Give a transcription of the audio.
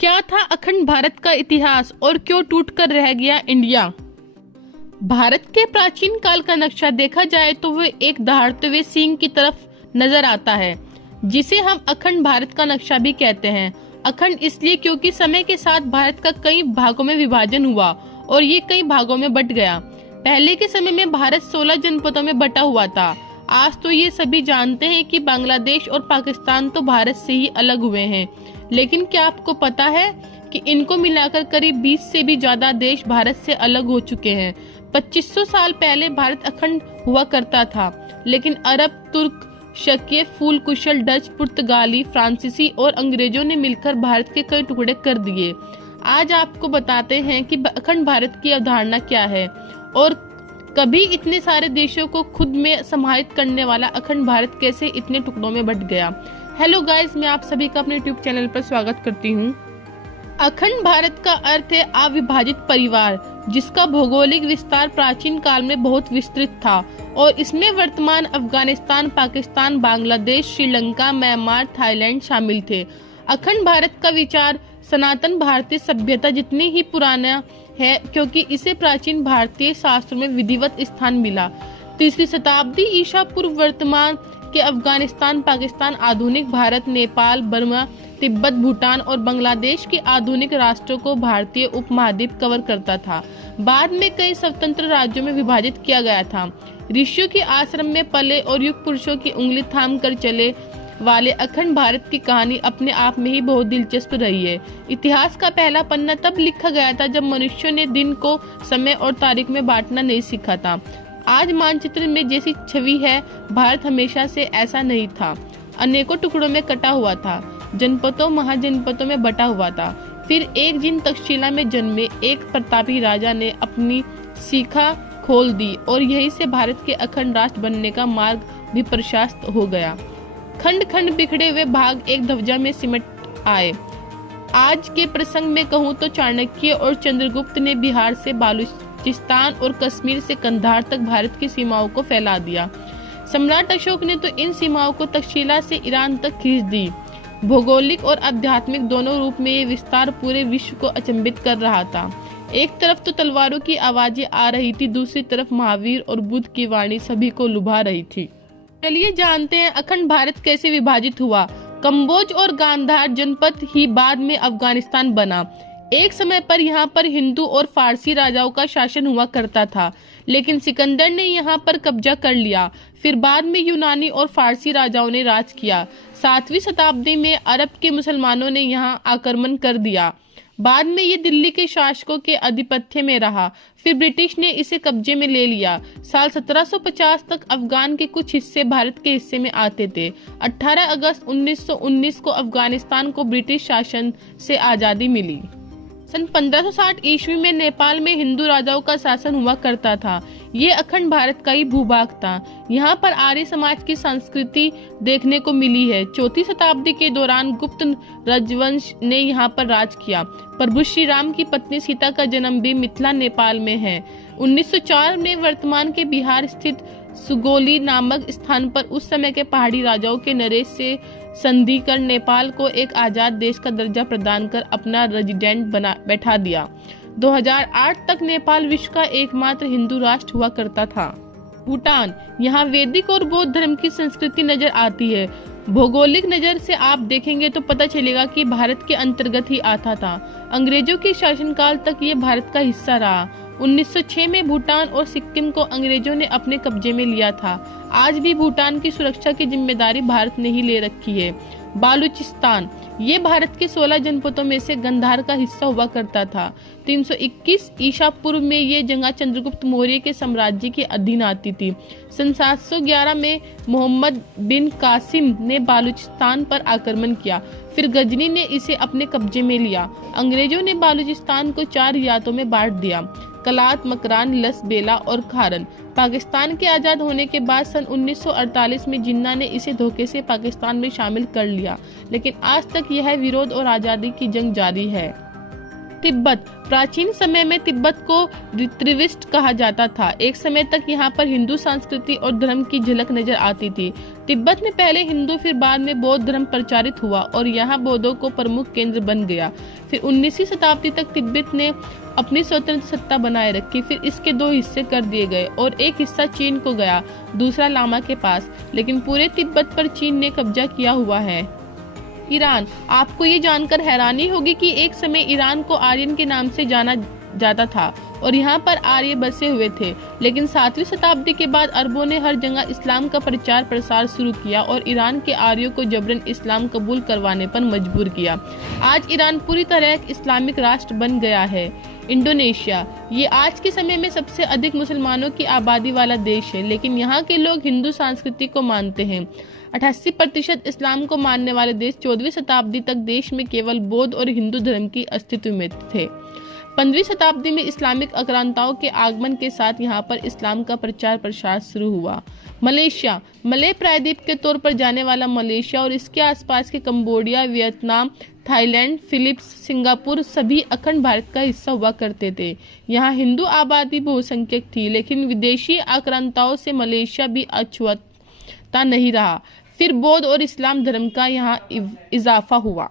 क्या था अखंड भारत का इतिहास और क्यों टूटकर रह गया इंडिया? भारत के प्राचीन काल का नक्शा देखा जाए तो वह एक दहाड़ते हुए सींग की तरफ नजर आता है, जिसे हम अखंड भारत का नक्शा भी कहते हैं। अखंड इसलिए क्योंकि समय के साथ भारत का कई भागों में विभाजन हुआ और ये कई भागों में बट गया। पहले के समय में भारत 16 जनपदों में बटा हुआ था। आज तो ये सभी जानते हैं कि बांग्लादेश और पाकिस्तान तो भारत से ही अलग हुए हैं, लेकिन क्या आपको पता है कि इनको मिलाकर करीब 20 से भी ज्यादा देश भारत से अलग हो चुके हैं। 2500 साल पहले भारत अखंड हुआ करता था, लेकिन अरब, तुर्क, शकीय, फूल कुशल, डच, पुर्तगाली, फ्रांसीसी और अंग्रेजों ने मिलकर भारत के कई टुकड़े कर दिए। आज आपको बताते हैं कि अखंड भारत की अवधारणा क्या है और कभी इतने सारे देशों को खुद में समाहित करने वाला अखंड भारत कैसे इतने टुकड़ों में बट गया। हेलो गाइस, मैं आप सभी का अपने यूट्यूब चैनल पर स्वागत करती हूँ। अखंड भारत का अर्थ है अविभाजित परिवार, जिसका भौगोलिक विस्तार प्राचीन काल में बहुत विस्तृत था और इसमें वर्तमान अफगानिस्तान, पाकिस्तान, बांग्लादेश, श्रीलंका, म्यांमार, थाईलैंड शामिल थे। अखंड भारत का विचार सनातन भारतीय सभ्यता जितनी ही पुराना है, क्योंकि इसे प्राचीन भारतीय शास्त्रों में विधिवत स्थान मिला। 3री शताब्दी ईसा पूर्व वर्तमान के अफगानिस्तान, पाकिस्तान, आधुनिक भारत, नेपाल, बर्मा, तिब्बत, भूटान और बांग्लादेश के आधुनिक राष्ट्रों को भारतीय उपमहाद्वीप कवर करता था। बाद में कई स्वतंत्र राज्यों में विभाजित किया गया था। ऋषियों के आश्रम में पले और युग पुरुषों की उंगली थाम कर चले वाले अखंड भारत की कहानी अपने आप में ही बहुत दिलचस्प रही है। इतिहास का पहला पन्ना तब लिखा गया था जब मनुष्यों ने दिन को समय और तारीख में बांटना नहीं सीखा था। आज मानचित्र में जैसी छवि है, भारत हमेशा से ऐसा नहीं था। अनेकों टुकड़ों में कटा हुआ था, जनपदों, महाजनपदों में बटा हुआ था। फिर एक दिन तक्षशिला में जन्मे एक प्रतापी राजा ने अपनी शिखा खोल दी और यहीं से भारत के अखंड राष्ट्र बनने का मार्ग भी प्रशस्त हो गया। खंड खंड बिखरे हुए भाग एक ध्वजा में सिमट आए। आज के प्रसंग में कहूँ तो चाणक्य और चंद्रगुप्त ने बिहार से बालूचिस्तान और कश्मीर से कंधार तक भारत की सीमाओं को फैला दिया। सम्राट अशोक ने तो इन सीमाओं को तक्षशिला से ईरान तक खींच दी। भौगोलिक और आध्यात्मिक दोनों रूप में ये विस्तार पूरे विश्व को अचंभित कर रहा था। एक तरफ तो तलवारों की आवाजें आ रही थी, दूसरी तरफ महावीर और बुद्ध की वाणी सभी को लुभा रही थी। चलिए जानते हैं अखंड भारत कैसे विभाजित हुआ। कम्बोज और गांधार जनपद ही बाद में अफगानिस्तान बना। एक समय पर यहाँ पर हिंदू और फारसी राजाओं का शासन हुआ करता था, लेकिन सिकंदर ने यहाँ पर कब्जा कर लिया। फिर बाद में यूनानी और फारसी राजाओं ने राज किया। 7वीं शताब्दी में अरब के मुसलमानों ने यहाँ आक्रमण कर दिया। बाद में ये दिल्ली के शासकों के आधिपत्य में रहा। फिर ब्रिटिश ने इसे कब्जे में ले लिया। साल 1750 तक अफगान के कुछ हिस्से भारत के हिस्से में आते थे। 18 अगस्त 1919 को अफगानिस्तान को ब्रिटिश शासन से आजादी मिली। सन 1560 ईस्वी में नेपाल में हिंदू राजाओं का शासन हुआ करता था। ये अखंड भारत का ही भूभाग था। यहाँ पर आर्य समाज की संस्कृति देखने को मिली है। 4वीं शताब्दी के दौरान गुप्त राजवंश ने यहाँ पर राज किया। प्रभु श्री राम की पत्नी सीता का जन्म भी मिथिला, नेपाल में है। 1904 में वर्तमान के बिहार स्थित सुगोली नामक स्थान पर उस समय के पहाड़ी राजाओं के नरेश से संधि कर नेपाल को एक आजाद देश का दर्जा प्रदान कर अपना रेजिडेंट बैठा दिया। 2008 तक नेपाल विश्व का एकमात्र हिंदू राष्ट्र हुआ करता था। भूटान, यहाँ वैदिक और बौद्ध धर्म की संस्कृति नजर आती है। भौगोलिक नजर से आप देखेंगे तो पता चलेगा कि भारत के अंतर्गत ही आता था। अंग्रेजों के शासनकाल तक ये भारत का हिस्सा रहा। 1906 में भूटान और सिक्किम को अंग्रेजों ने अपने कब्जे में लिया था। आज भी भूटान की सुरक्षा की जिम्मेदारी भारत ने ही ले रखी है। बालूचिस्तान, ये भारत के 16 जनपदों में से गंधार का हिस्सा हुआ करता था। 321 ईसा पूर्व में ये जगह चंद्रगुप्त मौर्य के साम्राज्य के अधीन आती थी। सन 711 में मोहम्मद बिन कासिम ने बालूचिस्तान पर आक्रमण किया। फिर गजनी ने इसे अपने कब्जे में लिया। अंग्रेजों ने बालूचिस्तान को 4 रियासतों में बांट दिया: कलात, मकरान, लस, बेला और खारन। पाकिस्तान के आजाद होने के बाद सन 1948 में जिन्ना ने इसे धोखे से पाकिस्तान में शामिल कर लिया, लेकिन आज तक यह विरोध और आजादी की जंग जारी है। तिब्बत, प्राचीन समय में तिब्बत को त्रिविष्ट कहा जाता था। एक समय तक यहाँ पर हिंदू संस्कृति और धर्म की झलक नजर आती थी। तिब्बत में पहले हिंदू फिर बाद में बौद्ध धर्म प्रचारित हुआ और यहाँ बौद्धों को प्रमुख केंद्र बन गया। फिर 19वीं शताब्दी तक तिब्बत ने अपनी स्वतंत्र सत्ता बनाए रखी। फिर इसके दो हिस्से कर दिए गए और एक हिस्सा चीन को गया, दूसरा लामा के पास, लेकिन पूरे तिब्बत पर चीन ने कब्जा किया हुआ है। ईरान। आपको ये जानकर हैरानी होगी कि एक समय ईरान को आर्यन के नाम से जाना जाता था और यहाँ पर आर्य बसे हुए थे, लेकिन 7वीं शताब्दी के बाद अरबों ने हर जगह इस्लाम का प्रचार प्रसार शुरू किया और ईरान के आर्यों को जबरन इस्लाम कबूल करवाने पर मजबूर किया। आज ईरान पूरी तरह एक इस्लामिक राष्ट्र बन गया है। इंडोनेशिया। ये आज के समय में सबसे अधिक मुसलमानों की आबादी वाला देश है, लेकिन यहाँ के लोग हिंदू संस्कृति को मानते हैं। 88% इस्लाम को मानने वाले देश 14वीं शताब्दी तक देश में केवल बौद्ध और हिंदू धर्म की अस्तित्व में थे। 15वीं शताब्दी में इस्लामिक आक्रांताओं के आगमन के साथ यहाँ पर इस्लाम का प्रचार प्रसार शुरू हुआ। मलेशिया। मलय प्रायद्वीप के तौर पर जाने वाला मलेशिया और इसके आसपास के Cambodia, Vietnam, Thailand, Philippines, Singapore सभी अखंड भारत का हिस्सा हुआ करते थे। यहाँ हिंदू आबादी बहुसंख्यक थी, लेकिन विदेशी आक्रांताओं से मलेशिया भी अछूता नहीं रहा। फिर बौद्ध और इस्लाम धर्म का यहाँ इजाफा हुआ।